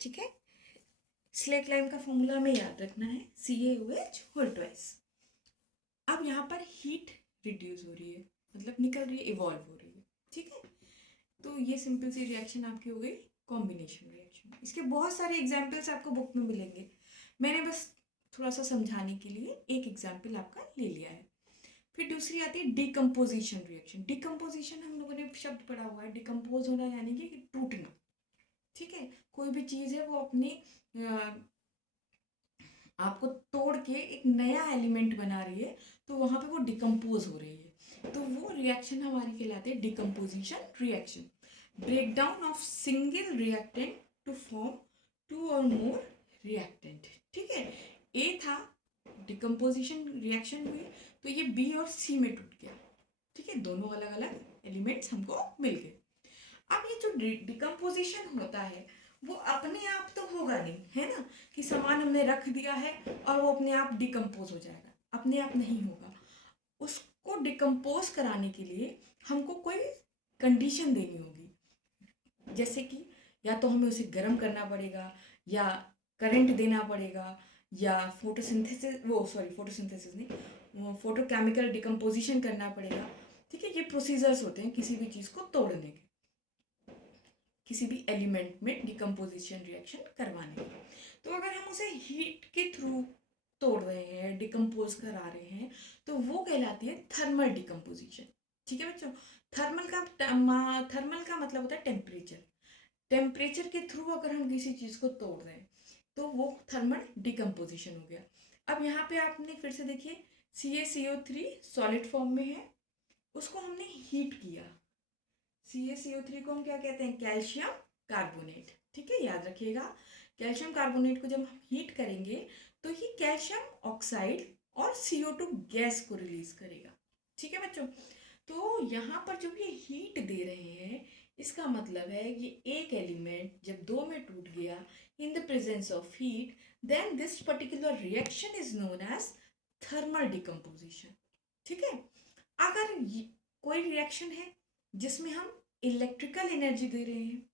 ठीक है। Slack lime का फॉर्मूला हमें याद रखना है, CaOH होल ट्वाइस। अब यहाँ पर हीट रिड्यूस हो रही है, मतलब निकल रही है, इवॉल्व हो रही है, ठीक है। तो ये सिंपल सी रिएक्शन आपकी हो गई कॉम्बिनेशन रिएक्शन। इसके बहुत सारे एग्जाम्पल्स आपको बुक में मिलेंगे, मैंने बस थोड़ा सा समझाने के लिए एक एग्जाम्पल आपका ले लिया है। फिर दूसरी आती है डिकम्पोजिशन रिएक्शन। डिकम्पोजिशन हम लोगों ने शब्द पढ़ा हुआ है, डिकम्पोज होना यानी कि टूटना, ठीक है। कोई भी चीज़ है वो अपनी आपको तोड़ के एक नया एलिमेंट बना रही है, तो वहाँ पे वो डिकम्पोज हो रही है, तो वो रिएक्शन हमारी कहलाती है decomposition reaction. Breakdown of single reactant to form two और मोर रिएक्टेंट, ठीक है। ए था, डिकम्पोजिशन रिएक्शन हुई, तो ये बी और सी में टूट गया, ठीक है। दोनों अलग अलग एलिमेंट्स हमको मिल गए। अब ये जो डिकम्पोजिशन होता है वो अपने आप तो होगा नहीं, है ना, कि सामान हमने रख दिया है और वो अपने आप डिकम्पोज हो जाएगा, अपने आप नहीं होगा। उसको डिकम्पोज कराने के लिए हमको कोई कंडीशन देनी होगी, जैसे कि या तो हमें उसे गर्म करना पड़ेगा, या करंट देना पड़ेगा, या फोटोसिंथेसिस, वो सॉरी फोटोसिंथेसिस नहीं, फोटोकेमिकल डिकम्पोजिशन करना पड़ेगा, ठीक है। ये प्रोसीजर्स होते हैं किसी भी चीज़ को तोड़ने के, किसी भी एलिमेंट में डिकम्पोजिशन रिएक्शन करवाने के। तो अगर हम उसे हीट के थ्रू तोड़ रहे हैं, डिकम्पोज करा रहे हैं, तो वो कहलाती है थर्मल डिकम्पोजिशन, ठीक है बच्चों। थर्मल का मतलब होता है टेम्परेचर। टेम्परेचर के थ्रू अगर हम किसी चीज़ को तोड़ रहे हैं तो वो थर्मल डिकम्पोजिशन हो गया। अब यहाँ पे आपने फिर से देखिए, CaCO3 सॉलिड फॉर्म में है, उसको हमने हीट किया। CaCO3 को हम क्या कहते हैं, कैल्शियम कार्बोनेट, ठीक है, याद रखिएगा। कैल्शियम कार्बोनेट को जब हम हीट करेंगे तो ये कैल्शियम ऑक्साइड और CO2 गैस को रिलीज करेगा, ठीक है बच्चों। तो यहाँ पर जब ये हीट दे रहे हैं, इसका मतलब है ये एक एलिमेंट जब दो में टूट गया in the presence of heat, then this particular reaction is known as thermal decomposition, ठीक है। अगर कोई रिएक्शन है जिसमें हम इलेक्ट्रिकल एनर्जी दे रहे हैं,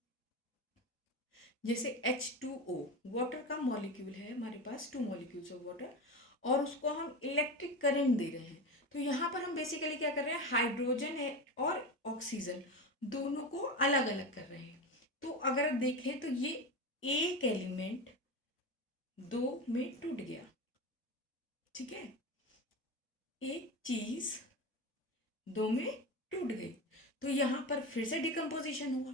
जैसे H2O, वाटर का मॉलिक्यूल है हमारे पास, 2 मॉलिक्यूल्स ऑफ वाटर, और उसको हम इलेक्ट्रिक करंट दे रहे हैं, तो यहाँ पर हम बेसिकली क्या कर रहे हैं, हाइड्रोजन है और ऑक्सीजन दोनों को अलग अलग कर रहे हैं। तो अगर देखें तो ये एक एलिमेंट दो में टूट गया, ठीक है, एक चीज दो में टूट गई, तो यहाँ पर फिर से डिकम्पोजिशन हुआ,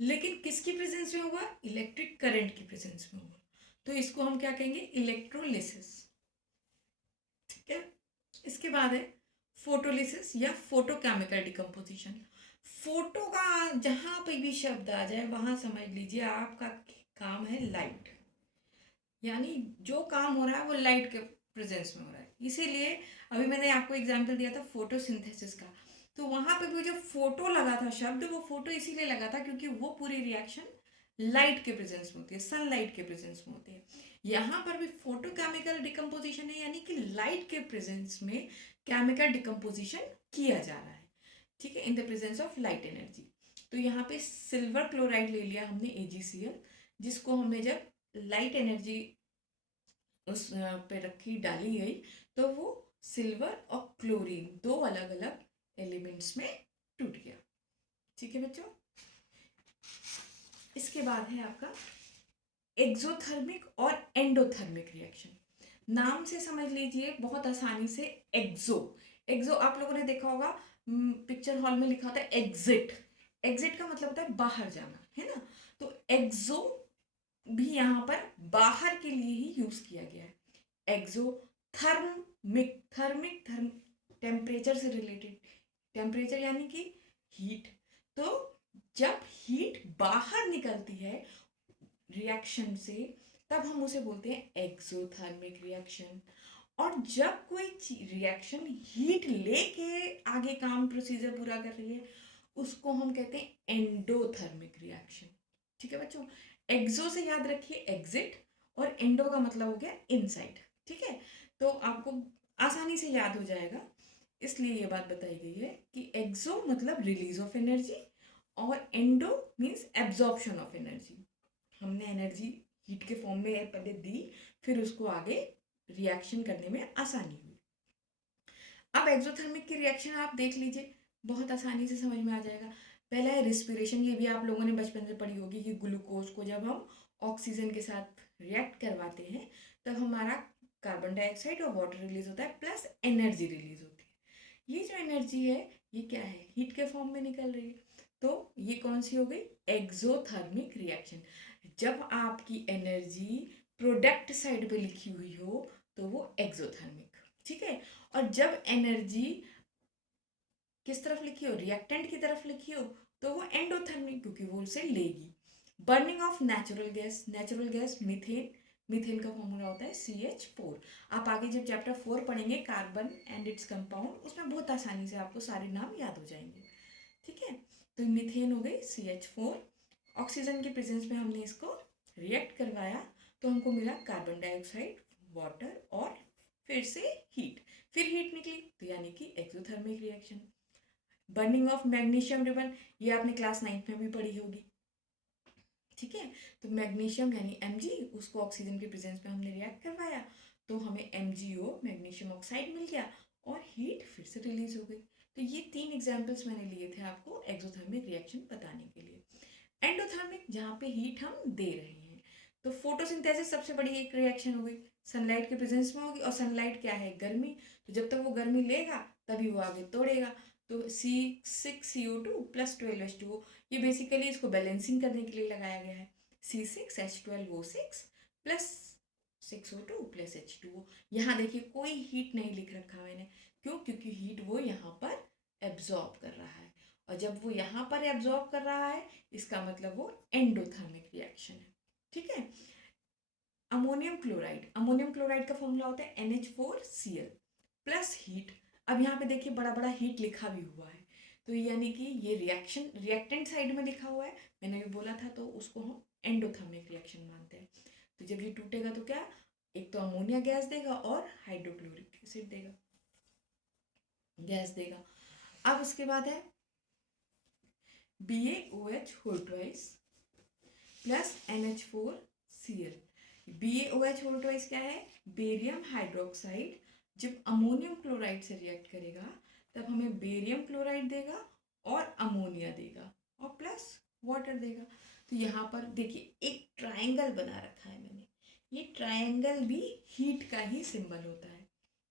लेकिन किसकी प्रेजेंस में हुआ, इलेक्ट्रिक करंट की प्रेजेंस में हुआ, तो इसको हम क्या कहेंगे, इलेक्ट्रोलिसिस, ठीक है। इसके बाद है फोटोलिसिस या फोटोकेमिकल डिकम्पोजिशन। फोटो का जहां पे भी शब्द आ जाए वहां समझ लीजिए आपका काम है लाइट, यानी जो काम हो रहा है वो लाइट के प्रेजेंस में हो रहा है। इसीलिए अभी मैंने आपको एग्जांपल दिया था फोटोसिंथेसिस का, तो वहां पे भी जो फोटो लगा था शब्द, वो फोटो इसीलिए लगा था क्योंकि वो पूरी रिएक्शन लाइट के प्रेजेंस में होती है, सनलाइट के प्रेजेंस में होती है। यहाँ पर भी फोटोकेमिकल डिकम्पोजिशन है, यानी कि लाइट के प्रेजेंस में केमिकल डिकम्पोजिशन किया जा रहा है, ठीक है, इन the presence of light energy. तो यहाँ पे सिल्वर क्लोराइड ले लिया हमने AgCl, जिसको हमने जब लाइट एनर्जी उस पे रखी डाली गई, तो वो सिल्वर और क्लोरीन दो अलग अलग एलिमेंट्स में टूट गया, ठीक है बच्चों। इसके बाद है आपका एक्सोथर्मिक और एंडोथर्मिक रिएक्शन। नाम से समझ लीजिए बहुत आसानी से, एक्सो, एक्सो आप लोगों ने देखा होगा पिक्चर हॉल में लिखा होता है एग्जिट, एग्जिट का मतलब होता है बाहर जाना, है ना। तो एक्सो भी यहाँ पर बाहर के लिए ही यूज किया गया है। एक्सोथर्मिक, थर्मिक थर्म टेम्परेचर से रिलेटेड, टेम्परेचर यानी कि हीट। तो जब हीट बाहर निकलती है रिएक्शन से, तब हम उसे बोलते हैं एक्सोथर्मिक रिएक्शन। और जब कोई रिएक्शन हीट लेके आगे काम प्रोसीजर पूरा कर रही है, उसको हम कहते हैं एंडोथर्मिक रिएक्शन, ठीक है बच्चों। एक्सो से याद रखिए एग्जिट, और एंडो का मतलब हो गया इनसाइड, ठीक है। तो आपको आसानी से याद हो जाएगा, इसलिए ये बात बताई गई है कि एक्सो मतलब रिलीज ऑफ एनर्जी और endo means absorption of energy, हमने एनर्जी हीट के फॉर्म में पहले दी, फिर उसको आगे रिएक्शन करने में आसानी हुई। अब एक्सोथर्मिक की रिएक्शन आप देख लीजिए, बहुत आसानी से समझ में आ जाएगा। पहला है रिस्पिरेशन, ये भी आप लोगों ने बचपन से पढ़ी होगी कि ग्लूकोज को जब हम ऑक्सीजन के साथ रिएक्ट करवाते हैं तब हमारा कार्बन डाइऑक्साइड और वाटर रिलीज होता है प्लस एनर्जी रिलीज होती है। ये जो एनर्जी है ये क्या है, हीट के फॉर्म में निकल रही है। तो ये कौन सी हो गई, एक्सोथर्मिक रिएक्शन। जब आपकी एनर्जी प्रोडक्ट साइड पे लिखी हुई हो तो वो एक्सोथर्मिक, ठीक है। और जब एनर्जी किस तरफ लिखी हो, रिएक्टेंट की तरफ लिखी हो, तो वो एंडोथर्मिक, क्योंकि वो उसे लेगी। Burning of natural gas methane, methane का फॉर्मूला होता है CH4। आप आगे जब चैप्टर 4 पढ़ेंगे कार्बन एंड इट्स कंपाउंड, उसमें बहुत आसानी से आपको सारे नाम याद हो जाएंगे, ठीक है। तो मीथेन हो गई CH4, ऑक्सीजन के प्रेजेंस में हमने इसको रिएक्ट करवाया तो हमको मिला कार्बन डाइऑक्साइड, वाटर और फिर से हीट, फिर हीट निकली तो यानी कि exothermic reaction. Burning of magnesium ribbon, ये आपने क्लास 9 में भी पढ़ी होगी, ठीक है। तो मैग्नीशियम यानी Mg, उसको ऑक्सीजन के प्रेजेंस में हमने रिएक्ट करवाया तो हमें MgO मैग्नीशियम ऑक्साइड मिल गया और हीट फिर से रिलीज हो गई। तो ये 3 एग्जाम्पल्स मैंने लिए थे आपको एक्सोथर्मिक रिएक्शन बताने के लिए। एंडोथर्मिक, जहाँ पे हीट हम दे रहे हैं, तो फोटोसिंथेसिस सबसे बड़ी एक रिएक्शन हो गई, सनलाइट के प्रेजेंस में होगी, और सनलाइट क्या है, गर्मी। तो जब तक वो गर्मी लेगा तभी वो आगे तोड़ेगा। तो C6CO2 + 12H2O, ये बेसिकली इसको बैलेंसिंग करने के लिए लगाया गया है। C6H12O6 + 6O2 + H2O। यहाँ देखिए कोई हीट नहीं लिख रखा मैंने, क्यों, क्योंकि हीट वो यहाँ पर एब्जॉर्ब कर रहा है, और जब वो यहाँ पर एब्जॉर्ब कर रहा है इसका मतलब वो एंडोथर्मिक रिएक्शन है, ठीक है। अमोनियम क्लोराइड का फॉर्मूला होता है NH4Cl प्लस हीट। अब यहाँ पे देखिए बड़ा बड़ा हीट लिखा भी हुआ है, तो यानी कि ये रिएक्शन रिएक्टेंट साइड में लिखा हुआ है, मैंने भी बोला था, तो उसको हम एंडोथर्मिक रिएक्शन मानते हैं। तो जब ये टूटेगा तो क्या, एक तो अमोनिया गैस देगा और हाइड्रोक्लोरिक एसिड देगा, गैस देगा। अब उसके बाद है BaOH whole twice plus NH4Cl। BaOH whole twice क्या है, बेरियम हाइड्रोक्साइड। जब अमोनियम क्लोराइड से रिएक्ट करेगा तब हमें बेरियम क्लोराइड देगा और अमोनिया देगा और प्लस वाटर देगा। तो यहाँ पर देखिए एक ट्रायंगल बना रखा है मैंने, ये ट्रायंगल भी हीट का ही सिंबल होता है,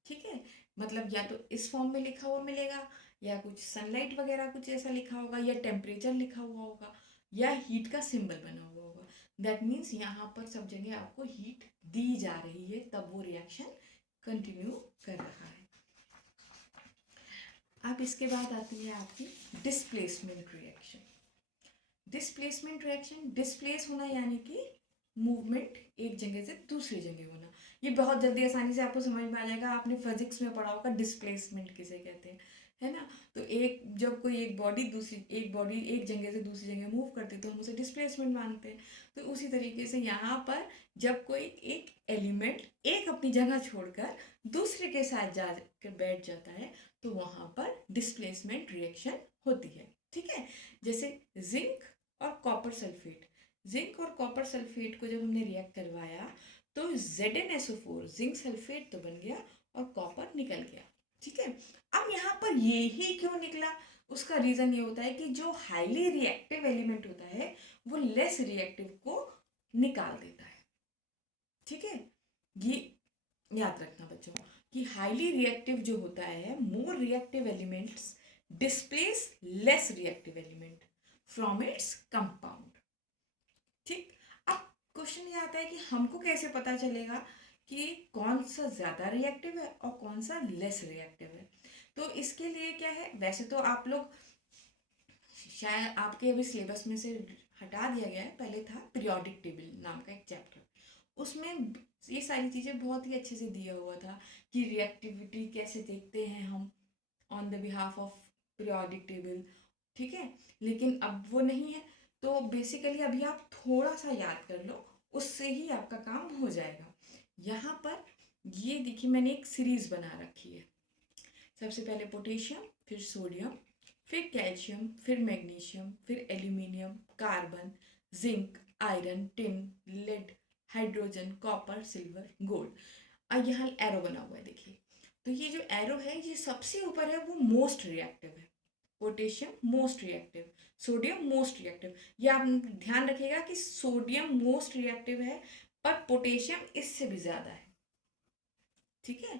ठीक है। मतलब या तो इस फॉर्म में लिखा हुआ मिलेगा, या कुछ सनलाइट वगैरह कुछ ऐसा लिखा होगा, या टेम्परेचर लिखा हुआ होगा, या हीट का सिंबल बना हुआ होगा। दैट मीन्स यहाँ पर सब जगह आपको हीट दी जा रही है, तब वो रिएक्शन कंटिन्यू कर रहा है। अब इसके बाद आती है आपकी displacement reaction. Displacement reaction, displace होना यानी कि मूवमेंट, एक जगह से दूसरी जगह होना। ये बहुत जल्दी आसानी से आपको समझ में आ जाएगा, आपने फिजिक्स में पढ़ा होगा डिस्प्लेसमेंट किसे कहते हैं, है ना। तो जब कोई एक बॉडी एक जगह से दूसरी जगह मूव करती है तो हम उसे डिस्प्लेसमेंट मानते हैं। तो उसी तरीके से यहाँ पर जब कोई एक एलिमेंट एक अपनी जगह छोड़कर दूसरे के साथ जा कर बैठ जाता है तो वहाँ पर डिस्प्लेसमेंट रिएक्शन होती है, ठीक है। जैसे जिंक और कॉपर सल्फेट, जिंक और कॉपर सल्फेट को जब हमने रिएक्ट करवाया तो ZnSO4 जिंक सल्फेट तो बन गया और कॉपर निकल गया, ठीक है। अब यहाँ पर ये ही क्यों निकला, उसका रीजन ये होता है कि जो हाईली रिएक्टिव एलिमेंट होता है वो लेस रिएक्टिव को निकाल देता है, ठीक है। ये याद रखना बच्चों कि हाईली रिएक्टिव जो होता है, more reactive elements displace less reactive element from its compound, ठीक। अब क्वेश्चन ये आता है कि हमको कैसे पता चलेगा कि कौन सा ज़्यादा रिएक्टिव है और कौन सा लेस रिएक्टिव है। तो इसके लिए क्या है, वैसे तो आप लोग शायद आपके अभी सिलेबस में से हटा दिया गया है, पहले था पीरियोडिक टेबल नाम का एक चैप्टर, उसमें ये सारी चीज़ें बहुत ही अच्छे से दिया हुआ था कि रिएक्टिविटी कैसे देखते हैं हम on the behalf of periodic table, ठीक है। लेकिन अब वो नहीं है, तो बेसिकली अभी आप थोड़ा सा याद कर लो, उससे ही आपका काम हो जाएगा। यहाँ पर ये देखिए मैंने एक सीरीज बना रखी है, सबसे पहले पोटेशियम, फिर सोडियम, फिर कैल्शियम, फिर मैग्नीशियम, फिर aluminium, carbon, zinc, iron, tin, lead, hydrogen, copper, silver, gold. अब यहाँ एरो बना हुआ है देखिए, तो ये जो एरो है ये सबसे ऊपर है वो मोस्ट रिएक्टिव है। Potassium most reactive, sodium most reactive. ये आप ध्यान रखिएगा कि सोडियम मोस्ट रिएक्टिव है पर पोटेशियम इससे भी ज्यादा है। ठीक है,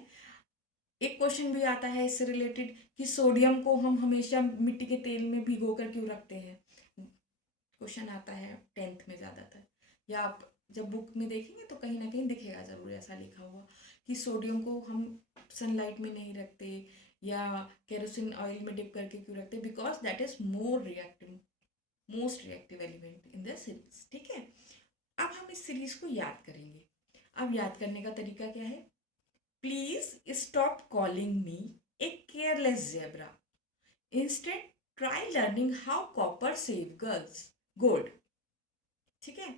एक क्वेश्चन भी आता है इससे रिलेटेड कि सोडियम को हम हमेशा मिट्टी के तेल में भिगो कर क्यों रखते हैं। क्वेश्चन आता है 10th में ज़्यादातर, या आप जब बुक में देखेंगे तो कहीं ना कहीं दिखेगा ज़रूर ऐसा लिखा हुआ कि सोडियम को हम सनलाइट में नहीं रखते या केरोसिन ऑयल में डिप करके क्यों रखते, because that is more reactive, most reactive element in the series. ठीक है, अब हम इस सीरीज को याद करेंगे। अब याद करने का तरीका क्या है, please stop calling me a careless zebra, instead try learning how copper save girls gold. ठीक है,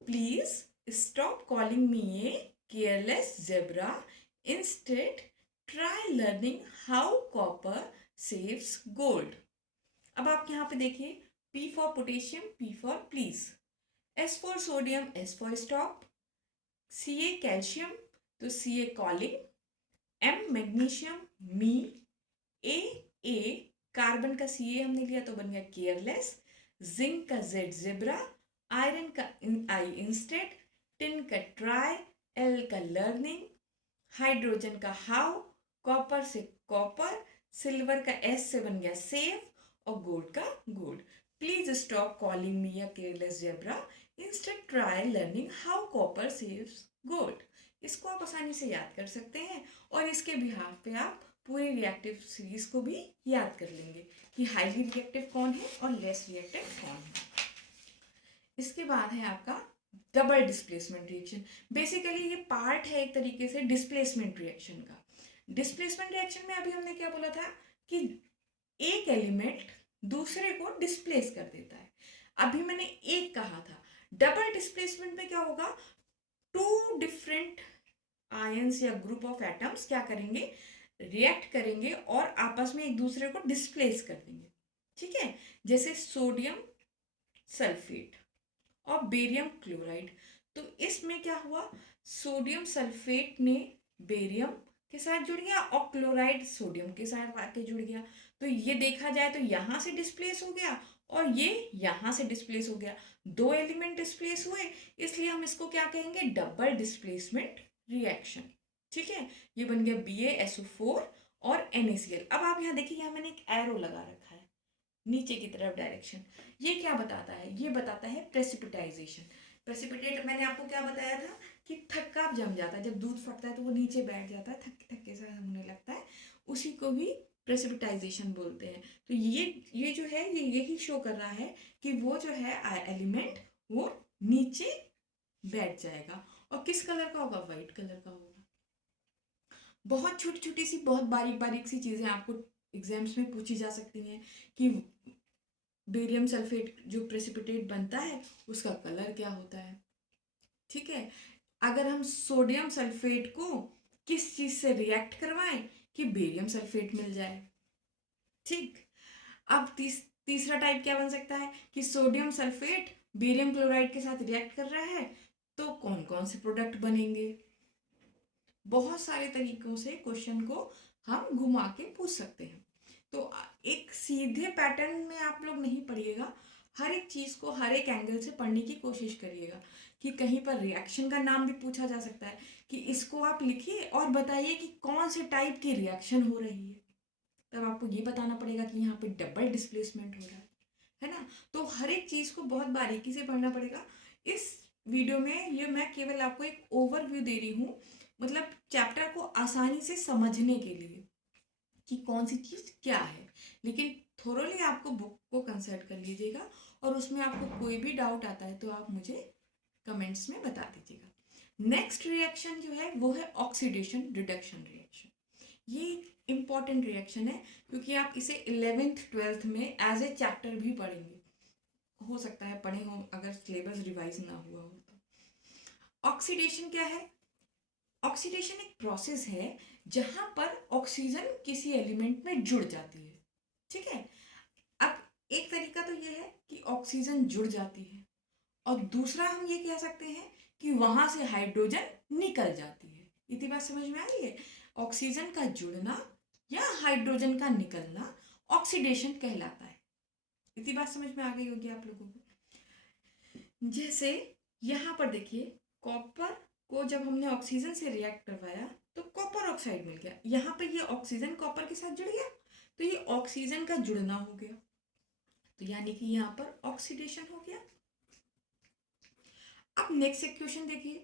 please stop calling me a careless zebra, instead try learning how copper saves gold. अब आप यहाँ पे देखिए, P for potassium, P for please, S for sodium, S for stop, Ca calcium तो Ca calling, M magnesium, मी, ए carbon का Ca हमने लिया तो बन गया केयरलेस, जिंक का Z जेब्रा, आयरन का आई इंस्टेड, टिन का ट्राई, एल का लर्निंग, हाइड्रोजन का हाउ, कॉपर से कॉपर, सिल्वर का S से बन गया सेव और गोल्ड का gold. Please stop calling me a careless zebra, instead try learning how copper saves gold. इसको आप आसानी से याद कर सकते हैं और इसके बिहाफ पे आप पूरी रिएक्टिव सीरीज को भी याद कर लेंगे कि हाईली रिएक्टिव कौन है और लेस रिएक्टिव कौन है। इसके बाद है आपका डबल डिस्प्लेसमेंट रिएक्शन। बेसिकली ये पार्ट है एक तरीके से डिस्प्लेसमेंट रिएक्शन का। डिस्प्लेसमेंट रिएक्शन में अभी हमने क्या बोला था कि एक एलिमेंट दूसरे को डिस्प्लेस कर देता है, अभी मैंने एक कहा था। डबल डिस्प्लेसमेंट में क्या होगा, टू डिफरेंट आयंस या ग्रुप ऑफ एटम्स क्या करेंगे, रिएक्ट करेंगे और आपस में एक दूसरे को डिस्प्लेस कर देंगे। ठीक है, जैसे सोडियम सल्फेट और बेरियम क्लोराइड। तो इसमें क्या हुआ, सोडियम सल्फेट ने बेरियम के साथ जुड़ गया और क्लोराइड सोडियम के साथ आके जुड़ गया। तो ये देखा जाए तो यहाँ से डिस्प्लेस हो गया और ये यहाँ से डिस्प्लेस हो गया, दो एलिमेंट डिस्प्लेस हुए, इसलिए हम इसको क्या कहेंगे, डबल डिस्प्लेसमेंट रिएक्शन। ठीक है, ये बन गया BaSO4 और NaCl। अब आप यहाँ देखिए, यहाँ मैंने एक एरो लगा रखा है नीचे की तरफ डायरेक्शन। ये क्या बताता है, ये बताता है प्रेसिपिटाइजेशन। प्रेसिपिटेट मैंने आपको क्या बताया था कि थक्का जम जाता है, जब दूध फटता है तो वो नीचे बैठ जाता है, थक्के थक्के सा होने लगता है, उसी को भी प्रेसिपिटाइजेशन बोलते हैं। तो ये जो है ये यही शो कर रहा है कि वो जो है एलिमेंट वो नीचे बैठ जाएगा और किस कलर का होगा, वाइट कलर का होगा। बहुत छोटी छोटी सी बहुत बारीक बारीक सी चीजें आपको एग्जाम्स में पूछी जा सकती हैं कि बेरियम सल्फेट जो प्रेसिपिटेट बनता है उसका कलर क्या होता है। ठीक है, अगर हम सोडियम सल्फेट को किस चीज से रिएक्ट करवाएं कि बेरियम सल्फेट मिल जाए। ठीक, अब तीसरा टाइप क्या बन सकता है कि सोडियम सल्फेट बेरियम क्लोराइड के साथ रिएक्ट कर रहा है तो कौन कौन से प्रोडक्ट बनेंगे। बहुत सारे तरीकों से क्वेश्चन को हम घुमा के पूछ सकते हैं। तो एक सीधे पैटर्न में आप लोग नहीं पढ़िएगा, हर एक चीज़ को हर एक एंगल से पढ़ने की कोशिश करिएगा कि कहीं पर रिएक्शन का नाम भी पूछा जा सकता है कि इसको आप लिखिए और बताइए कि कौन से टाइप की रिएक्शन हो रही है, तब आपको ये बताना पड़ेगा कि यहाँ पे डबल डिस्प्लेसमेंट हो रहा है ना। तो हर एक चीज़ को बहुत बारीकी से पढ़ना पड़ेगा। इस वीडियो में ये मैं केवल आपको एक ओवरव्यू दे रही हूँ, मतलब चैप्टर को आसानी से समझने के लिए कि कौन सी चीज़ क्या है, लेकिन थोरोली आपको बुक को कंसल्ट कर लीजिएगा और उसमें आपको कोई भी डाउट आता है तो आप मुझे कमेंट्स में बता दीजिएगा। नेक्स्ट रिएक्शन जो है वो है ऑक्सीडेशन रिडक्शन रिएक्शन। ये इम्पॉर्टेंट रिएक्शन है क्योंकि आप इसे 11th 12th में एज ए चैप्टर भी पढ़ेंगे, हो सकता है पढ़े हो अगर सिलेबस रिवाइज ना हुआ हो तो। ऑक्सीडेशन क्या है, ऑक्सीडेशन एक प्रोसेस है जहां पर ऑक्सीजन किसी एलिमेंट में जुड़ जाती है। ठीक है, अब एक तरीका तो यह है कि ऑक्सीजन जुड़ जाती है और दूसरा हम ये कह सकते हैं कि वहां से हाइड्रोजन निकल जाती है। इतनी बात समझ में आ रही है? ऑक्सीजन का जुड़ना या हाइड्रोजन का निकलना ऑक्सीडेशन कहलाता है। इतनी बात समझ में आ गई होगी आप लोगों को। जैसे यहाँ पर देखिए, कॉपर को जब हमने ऑक्सीजन से रिएक्ट करवाया तो कॉपर ऑक्साइड मिल गया। यहाँ पे ये ऑक्सीजन कॉपर के साथ जुड़ गया, तो ये ऑक्सीजन का जुड़ना हो गया, तो यानी कि यहाँ पर ऑक्सीडेशन हो गया। अब नेक्स्ट इक्वेशन देखिए,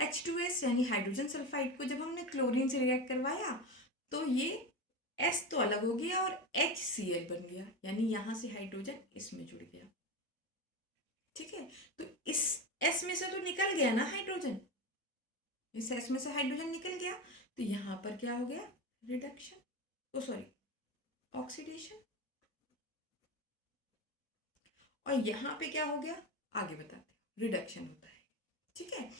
H2S यानी हाइड्रोजन सल्फाइड को जब हमने क्लोरीन से रिएक्ट करवाया तो ये S तो अलग हो गया और HCl बन गया, यानी यहाँ से हाइड्रोजन इसमें जुड़ गया। ठीक है, तो इस S में से तो निकल गया ना हाइड्रोजन, इस S में से हाइड्रोजन निकल गया, तो यहाँ पर क्या हो गया? रिडक्शन, ओ सॉरी ऑक्सीडेशन। और यहाँ पे क्या हो गया? आगे बताते हैं, रिडक्शन होता है। ठीक है,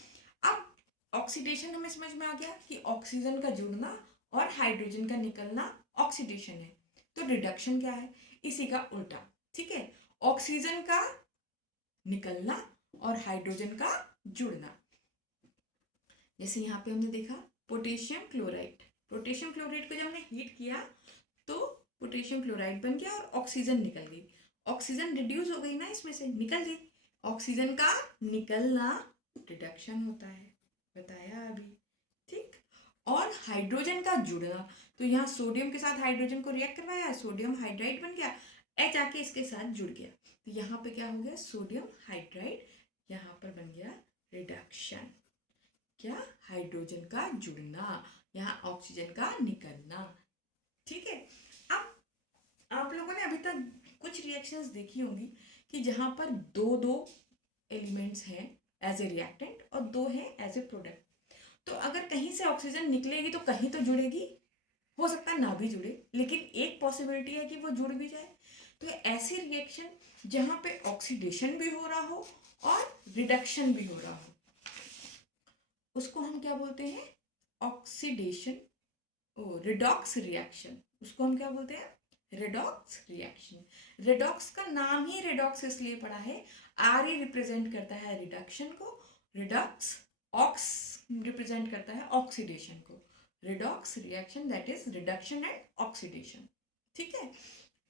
अब ऑक्सीडेशन हमें समझ में आ गया कि ऑक्सीजन का जुड़ना और हाइड्रोजन का निकलना ऑक्सीडेशन है। तो रिडक्शन क्या है? इसी का उल्टा। ठीक है, ऑक्सीजन का निकलना और हाइड्रोजन का जुड़ना। जैसे यहाँ पे हमने देखा पोटेशियम क्लोराइड, पोटेशियम क्लोराइड को जब हमने हीट किया तो पोटेशियम क्लोराइड बन गया और ऑक्सीजन निकल गई। ऑक्सीजन रिड्यूस हो गई ना, इसमें से निकल गई। ऑक्सीजन का निकलना रिडक्शन होता है, बताया अभी। ठीक, और हाइड्रोजन का जुड़ना, तो यहाँ सोडियम के साथ हाइड्रोजन को रिएक्ट करवाया, सोडियम हाइड्राइड बन गया, H आके इसके साथ जुड़ गया, तो यहाँ पे क्या हो गया? सोडियम हाइड्राइड, यहाँ पर बन गया रिडक्शन। क्या? हाइड्रोजन का जुड़ना, यहाँ ऑक्सीजन का निकलना। ठीक है, अब आप लोगों ने अभी तक कुछ रिएक्शंस देखी होंगी कि जहाँ पर दो दो एलिमेंट्स हैं एज ए रिएक्टेंट और दो हैं एज ए प्रोडक्ट। तो अगर कहीं से ऑक्सीजन निकलेगी तो कहीं तो जुड़ेगी, हो सकता है ना भी जुड़े, लेकिन एक पॉसिबिलिटी है कि वो जुड़ भी जाए। तो ऐसी रिएक्शन जहाँ पे ऑक्सीडेशन भी हो रहा हो और रिडक्शन भी हो रहा हो, उसको हम क्या बोलते हैं? Oxidation, redox reaction. उसको हम क्या बोलते हैं? Redox reaction. रेडॉक्स का नाम ही रेडॉक्स इसलिए पड़ा है, आर ही रिप्रेजेंट करता है रिडक्शन को, रिडॉक्स, ऑक्स रिप्रेजेंट करता है ऑक्सीडेशन को। Redox reaction that is reduction and oxidation. ठीक है,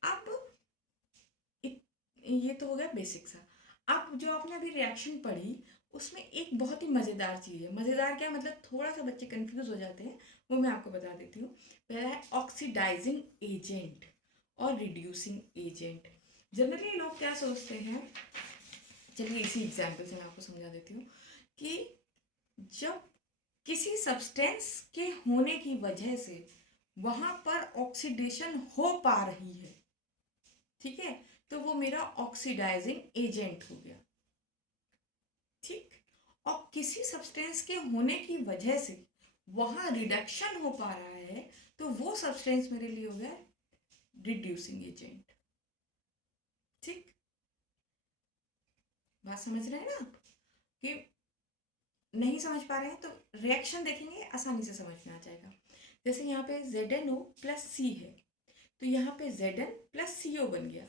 अब ये तो हो गया बेसिक सा। अब जो आपने अभी रिएक्शन पढ़ी उसमें एक बहुत ही मज़ेदार चीज़ है। मज़ेदार क्या मतलब, थोड़ा सा बच्चे कंफ्यूज हो जाते हैं, वो मैं आपको बता देती हूँ। पहला है ऑक्सीडाइजिंग एजेंट और रिड्यूसिंग एजेंट। जनरली लोग क्या सोचते हैं, चलिए इसी एग्जाम्पल से मैं आपको समझा देती हूँ कि जब किसी सब्सटेंस के होने की वजह से वहाँ पर ऑक्सीडेशन हो पा रही है, ठीक है, तो वो मेरा ऑक्सीडाइजिंग एजेंट हो गया। ठीक, और किसी सब्सटेंस के होने की वजह से वहां रिडक्शन हो पा रहा है तो वो सब्सटेंस मेरे लिए हो गया रिड्यूसिंग एजेंट। ठीक, बात समझ रहे हैं ना आप? कि नहीं समझ पा रहे हैं तो रिएक्शन देखेंगे, आसानी से समझ में आ जाएगा। जैसे यहाँ पे ZnO प्लस C है, तो यहाँ पे Zn प्लस CO बन गया।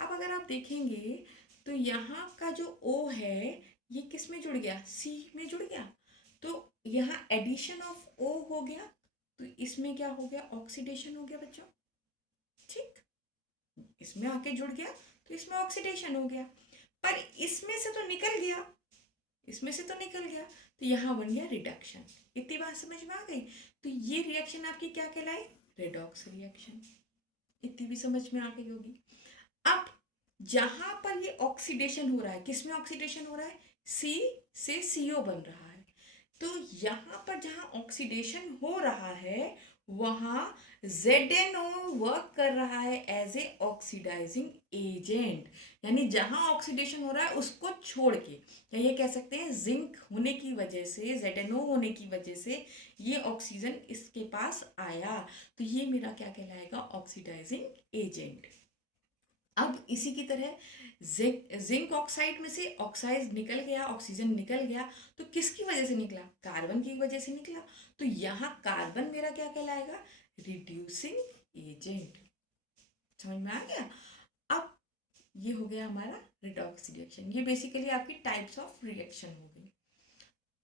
अब अगर आप देखेंगे तो यहाँ का जो O है ये किस में जुड़ गया? C में जुड़ गया, तो यहाँ एडिशन ऑफ O हो गया, तो इसमें क्या हो गया? ऑक्सीडेशन हो गया बच्चों। ठीक, इसमें आके जुड़ गया तो इसमें ऑक्सीडेशन हो गया, पर इसमें से तो निकल गया, इसमें से तो निकल गया, तो यहाँ बन गया रिडक्शन। इतनी बात समझ में आ गई? तो ये रिएक्शन आपकी क्या कहलाई? Redox reaction. इतनी भी समझ में आ गई होगी। अब जहां पर ये ऑक्सीडेशन हो रहा है, किसमें ऑक्सीडेशन हो रहा है? C से CO बन रहा है, तो यहाँ पर जहाँ ऑक्सीडेशन हो रहा है वहाँ ZnO वर्क कर रहा है एज ए ऑक्सीडाइजिंग एजेंट, यानी जहाँ ऑक्सीडेशन हो रहा है उसको छोड़ के, या ये कह सकते हैं जिंक होने की वजह से, ZnO होने की वजह से ये ऑक्सीजन इसके पास आया, तो ये मेरा क्या कहलाएगा? Oxidising agent. अब इसी की तरह जिंक ऑक्साइड में से ऑक्साइड निकल गया, ऑक्सीजन निकल गया, तो किसकी वजह से निकला? कार्बन की वजह से निकला, तो यहाँ कार्बन मेरा क्या कहलाएगा? Reducing agent. समझ में आ गया? अब ये हो गया हमारा रेडॉक्स रिएक्शन। ये बेसिकली आपकी टाइप्स ऑफ रिएक्शन हो गई।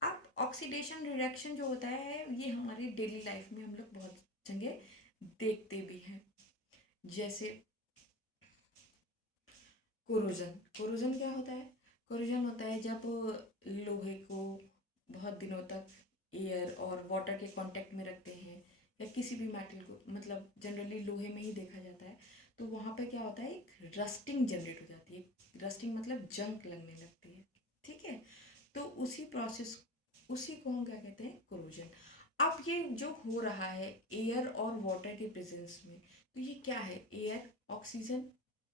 अब ऑक्सीडेशन रिएक्शन जो होता है ये हमारी डेली लाइफ में हम लोग बहुत जगह देखते भी हैं, जैसे कोरोजन। कोरोजन क्या होता है? कोरोजन होता है जब लोहे को बहुत दिनों तक एयर और वाटर के कांटेक्ट में रखते हैं, या किसी भी मेटल को, मतलब जनरली लोहे में ही देखा जाता है, तो वहाँ पे क्या होता है, एक रस्टिंग जनरेट हो जाती है। रस्टिंग मतलब जंग लगने लगती है, ठीक है। तो उसी प्रोसेस, उसी को हम क्या कहते हैं, कोरोजन। अब ये जो हो रहा है एयर और वाटर के प्रेजेंस में, तो ये क्या है, एयर ऑक्सीजन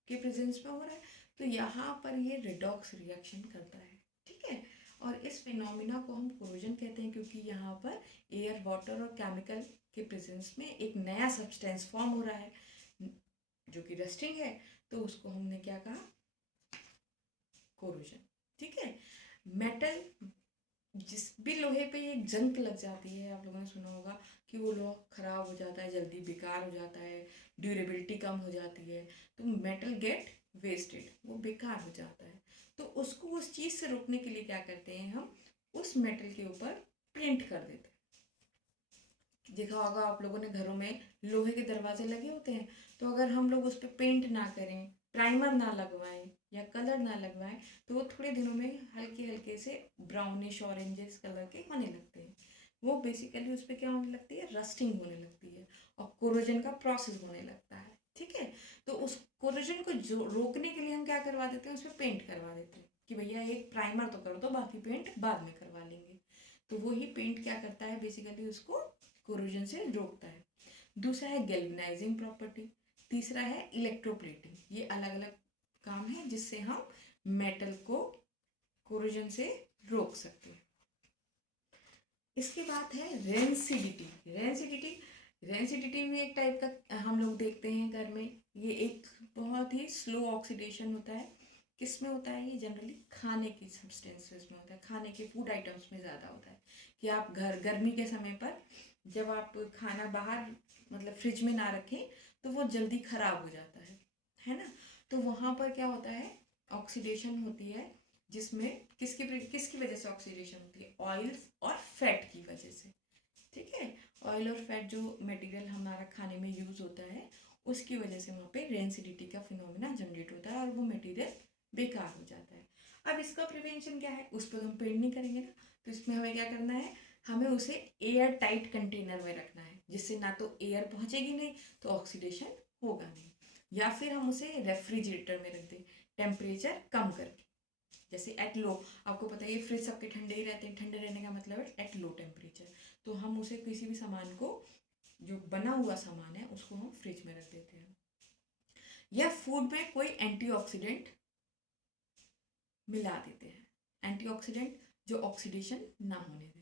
के प्रेजेंस में हो रहा है, तो यहाँ पर ये रिडॉक्स रिएक्शन करता है, ठीक है। और इस फिनोमिना को हम कोरोजन कहते हैं, क्योंकि यहाँ पर एयर, वाटर और केमिकल के प्रेजेंस में एक नया सब्सटेंस फॉर्म हो रहा है जो कि रस्टिंग है, तो उसको हमने क्या कहा, कोरोजन, ठीक है। मेटल, जिस भी लोहे पे एक जंग लग जाती है, आप लोगों ने सुना होगा कि वो लोहा खराब हो जाता है, जल्दी बेकार हो जाता है, ड्यूरेबिलिटी कम हो जाती है, तो मेटल गेट वेस्टेड, वो बेकार हो जाता है। तो उसको उस चीज़ से रोकने के लिए क्या करते हैं, हम उस मेटल के ऊपर पेंट कर देते हैं। देखा होगा आप लोगों ने घरों में लोहे के दरवाजे लगे होते हैं, तो अगर हम लोग उस पर पेंट ना करें, प्राइमर ना लगवाएं या कलर ना लगवाएं, तो वो थोड़े दिनों में हल्के हल्के से ब्राउनिश ऑरेंजेस कलर के होने लगते हैं। वो बेसिकली उस पर क्या होने लगती है, रस्टिंग होने लगती है और कोरोजन का प्रोसेस होने लगता है, ठीक है। तो उस कोरोजन को जो रोकने के लिए हम क्या करवा देते हैं, उस पर पेंट करवा देते हैं कि भैया एक प्राइमर तो कर दो, बाकी पेंट बाद में करवा लेंगे। तो वही पेंट क्या करता है, बेसिकली उसको कोरोजन से रोकता है। दूसरा है गैल्वेनाइजिंग प्रॉपर्टी, तीसरा है इलेक्ट्रोप्लेटिंग। ये अलग अलग काम है जिससे हम मेटल को कोरोजन से रोक सकते हैं। इसके बाद है रेंसिडिटी। रेंसिडिटी, रेंसिडिटी भी एक टाइप का हम लोग देखते हैं घर में। ये एक बहुत ही स्लो ऑक्सीडेशन होता है। किस में होता है, ये जनरली खाने की सब्सटेंसेस में होता है, खाने के फूड आइटम्स में ज़्यादा होता है। कि आप गर्मी के समय पर जब आप खाना बाहर मतलब फ्रिज में ना रखें, तो वो जल्दी ख़राब हो जाता है ना। तो वहाँ पर क्या होता है, ऑक्सीडेशन होती है, जिसमें किसकी वजह से ऑक्सीडेशन होती है, ऑयल और फैट की वजह से, ठीक है। ऑयल और फैट जो मटेरियल हमारा खाने में यूज़ होता है, उसकी वजह से वहाँ पे रेंसिडिटी का फिनोमिना जनरेट होता है और वो मटेरियल बेकार हो जाता है। अब इसका प्रिवेंशन क्या है, उस पर हम पेंट नहीं करेंगे ना, तो इसमें हमें क्या करना है, हमें उसे एयर टाइट कंटेनर में रखना है, जिससे ना तो एयर पहुँचेगी नहीं, तो ऑक्सीडेशन होगा नहीं। या फिर हम उसे रेफ्रिजरेटर में रख दें, टेम्परेचर कम करके, जैसे एट लो। आपको पता है ये फ्रिज सबके ठंडे ही रहते हैं, ठंडे रहने का मतलब है एट लो टेम्परेचर। तो हम उसे किसी भी सामान को, जो बना हुआ सामान है, उसको हम फ्रिज में रख देते हैं। या फूड में कोई एंटीऑक्सीडेंट मिला देते हैं, एंटीऑक्सीडेंट जो ऑक्सीडेशन ना होने दे।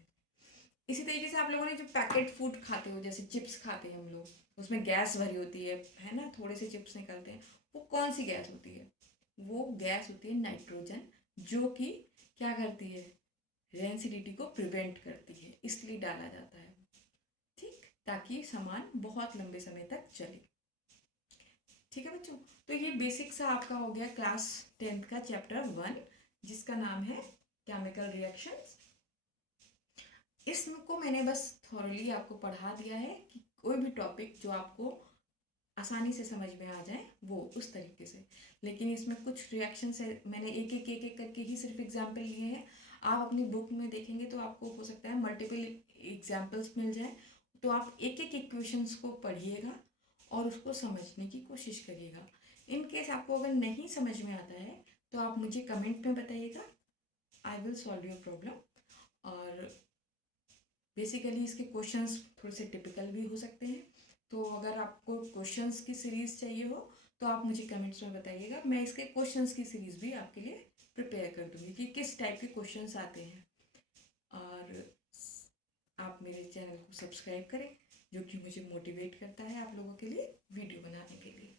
इसी तरीके से आप लोगों ने जो पैकेट फूड खाते हो, जैसे चिप्स खाते हैं हम लोग, उसमें गैस भरी होती है ना, थोड़े से चिप्स निकलते हैं, वो कौन सी गैस होती है, वो गैस होती है नाइट्रोजन, जो कि क्या करती है, रेंसिडिटी को प्रिवेंट करती है, इसलिए डाला जाता है, ठीक, ताकि सामान बहुत लंबे समय तक चले। ठीक है बच्चों, तो ये बेसिक सा आपका हो गया क्लास 10th का चैप्टर 1, जिसका नाम है केमिकल रिएक्शंस। इसको मैंने बस थॉरली आपको पढ़ा दिया है कि कोई भी टॉपिक जो आपको आसानी से समझ में आ जाए वो उस तरीके से। लेकिन इसमें कुछ रिएक्शन है, मैंने एक करके ही सिर्फ एग्जाम्पल लिए हैं। आप अपनी बुक में देखेंगे तो आपको हो सकता है मल्टीपल एग्जाम्पल्स मिल जाए, तो आप एक एक इक्वेशंस को पढ़िएगा और उसको समझने की कोशिश करिएगा। इन केस आपको अगर नहीं समझ में आता है तो आप मुझे कमेंट में बताइएगा, I will solve your problem. और बेसिकली इसके क्वेश्चंस थोड़े से टिपिकल भी हो सकते हैं, तो अगर आपको क्वेश्चंस की सीरीज़ चाहिए हो तो आप मुझे कमेंट्स में बताइएगा, मैं इसके क्वेश्चंस की सीरीज़ भी आपके लिए प्रिपेयर कर दूँगी कि किस टाइप के क्वेश्चंस आते हैं। और आप मेरे चैनल को सब्सक्राइब करें, जो कि मुझे मोटिवेट करता है आप लोगों के लिए वीडियो बनाने के लिए।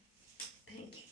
Thank you.